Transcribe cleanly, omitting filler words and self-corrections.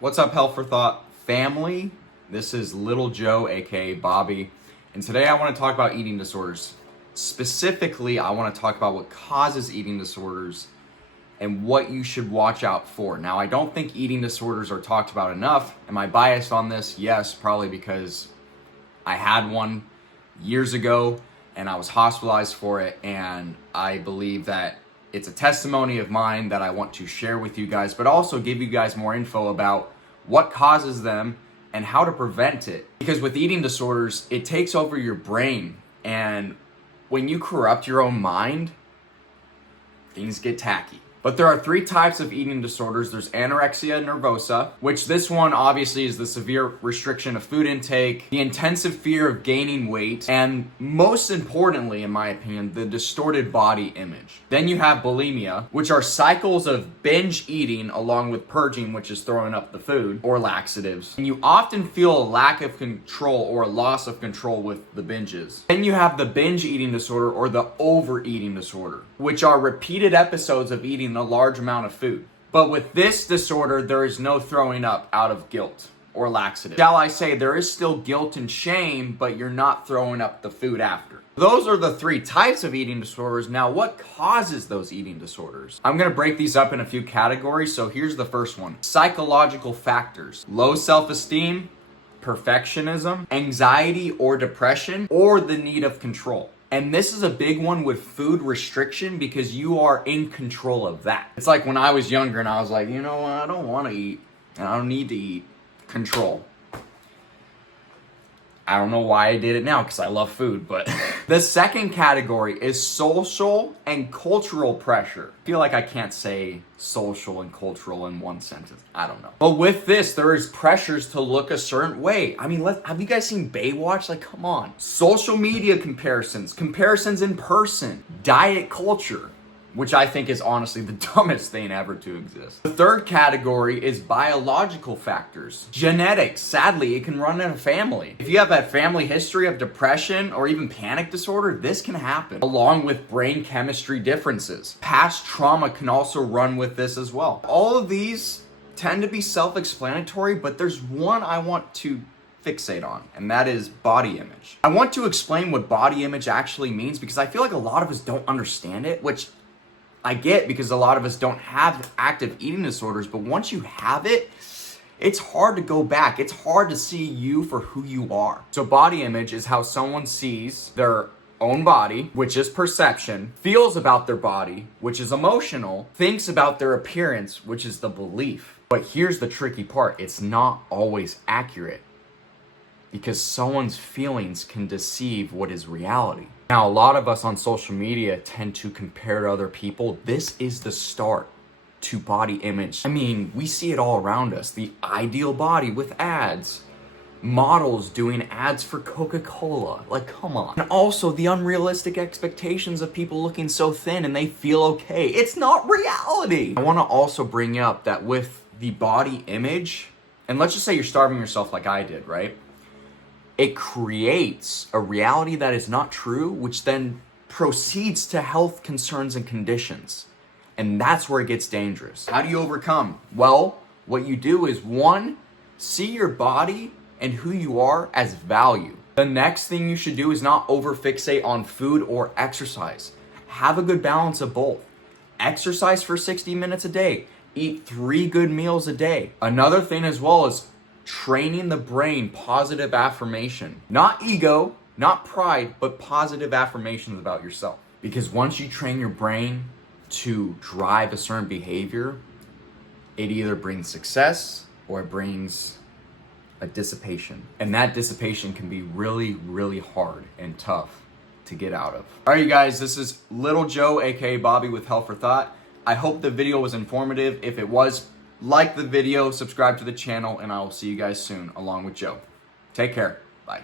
What's up, Health for Thought family? This is Little Joe, aka Bobby, and today I want to talk about eating disorders. Specifically, I want to talk about what causes eating disorders and what you should watch out for. Now, I don't think eating disorders are talked about enough. Am I biased on this? Yes, probably because I had one years ago and I was hospitalized for it, and I believe that it's a testimony of mine that I want to share with you guys, but also give you guys more info about what causes them and how to prevent it. Because with eating disorders, it takes over your brain, and when you corrupt your own mind, things get tacky. But there are three types of eating disorders. There's anorexia nervosa, which this one obviously is the severe restriction of food intake, the intensive fear of gaining weight, and most importantly, in my opinion, the distorted body image. Then you have bulimia, which are cycles of binge eating along with purging, which is throwing up the food, or laxatives. And you often feel a lack of control or a loss of control with the binges. Then you have the binge eating disorder or the overeating disorder, which are repeated episodes of eating a large amount of food. But with this disorder, there is no throwing up out of guilt or laxative. Shall I say, there is still guilt and shame, but you're not throwing up the food after. Those are the three types of eating disorders. Now, what causes those eating disorders? I'm gonna break these up in a few categories. So here's the first one: psychological factors, low self-esteem, perfectionism, anxiety or depression, or the need of control. And this is a big one with food restriction because you are in control of that. It's like when I was younger and I was like, you know what, I don't want to eat and I don't need to eat. Control. I don't know why I did it now because I love food, but the second category is social and cultural pressure. I feel like I can't say social and cultural in one sentence. I don't know. But with this, there is pressures to look a certain way. I mean, have you guys seen Baywatch? Like, come on. Social media comparisons in person, diet culture, which I think is honestly the dumbest thing ever to exist. The third category is biological factors. Genetics, sadly, it can run in a family. If you have that family history of depression or even panic disorder, this can happen, along with brain chemistry differences. Past trauma can also run with this as well. All of these tend to be self-explanatory, but there's one I want to fixate on, and that is body image. I want to explain what body image actually means because I feel like a lot of us don't understand it, which I get because a lot of us don't have active eating disorders, but once you have it, it's hard to go back. It's hard to see you for who you are. So body image is how someone sees their own body, which is perception, feels about their body, which is emotional, thinks about their appearance, which is the belief. But here's the tricky part. It's not always accurate because someone's feelings can deceive what is reality. Now, a lot of us on social media tend to compare to other people. This is the start to body image. I mean, we see it all around us. The ideal body with ads, models doing ads for Coca-Cola. Like, come on. And also the unrealistic expectations of people looking so thin and they feel okay. It's not reality. I want to also bring up that with the body image, and let's just say you're starving yourself like I did, right? It creates a reality that is not true, which then proceeds to health concerns and conditions. And that's where it gets dangerous. How do you overcome? Well, what you do is, one, see your body and who you are as value. The next thing you should do is not overfixate on food or exercise. Have a good balance of both. Exercise for 60 minutes a day. Eat 3 good meals a day. Another thing as well is training the brain positive affirmation. Not ego, not pride, but positive affirmations about yourself. Because once you train your brain to drive a certain behavior, it either brings success or it brings a dissipation. And that dissipation can be really, really hard and tough to get out of. All right, you guys, this is Little Joe, aka Bobby with Health for Thought. I hope the video was informative. If it was, like the video, subscribe to the channel, and I will see you guys soon along with Joe. Take care. Bye.